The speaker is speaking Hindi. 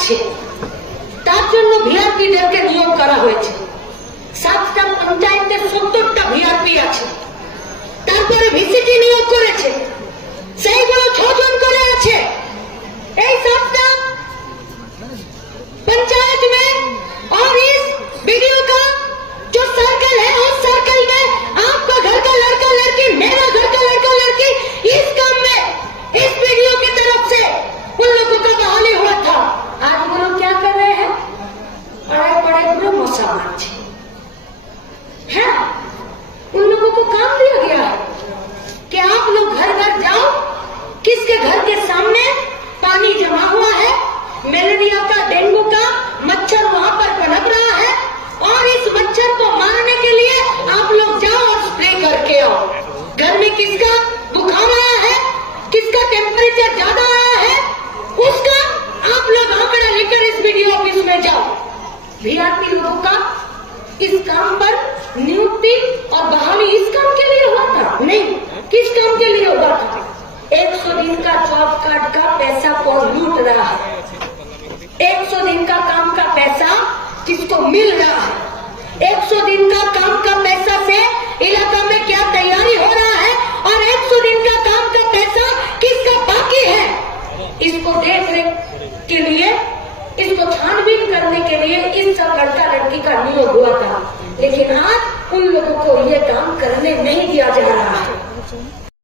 পাচ্ছে তার জন্য ভিআরপি নিয়োগ করা হয়েছে। সাতটা পঞ্চায়েত पड़े पूरे मौसा उन लोगों को काम दिया गया। है कि आप लोग घर घर जाओ। किसके घर के सामने पानी जमा हुआ है? मलेरिया का डेंगू का मच्छर वहाँ पर पनप रहा है और इस मच्छर को मारने के लिए आप लोग जाओ और स्प्रे करके आओ घर में किसका बुखार आया है किसका टेम्परेचर ज़्यादा आया है उसका आप लोग आंकड़ा लेकर इस वीडियो ऑफ़िस में जाओ वीआरपी लोगों का इस काम पर नियुक्ति और बहाली इस काम के लिए हुआ था? नहीं, किस काम के लिए हुआ था? एक सौ दिन का जॉब कार्ड का पैसा कौन लूट रहा है? एक सौ दिन का काम का पैसा किसको मिल रहा है? एक सौ दिन का काम का पैसा से इलाका में क्या तैयारी हो रहा है और एक सौ दिन का काम का पैसा किसका बाकी है इसको देख रेख के लिए इसको करने के लिए इस सब लड़का लड़की का नियोग हुआ था। लेकिन आज उन लोगों को यह काम करने नहीं दिया जा रहा है।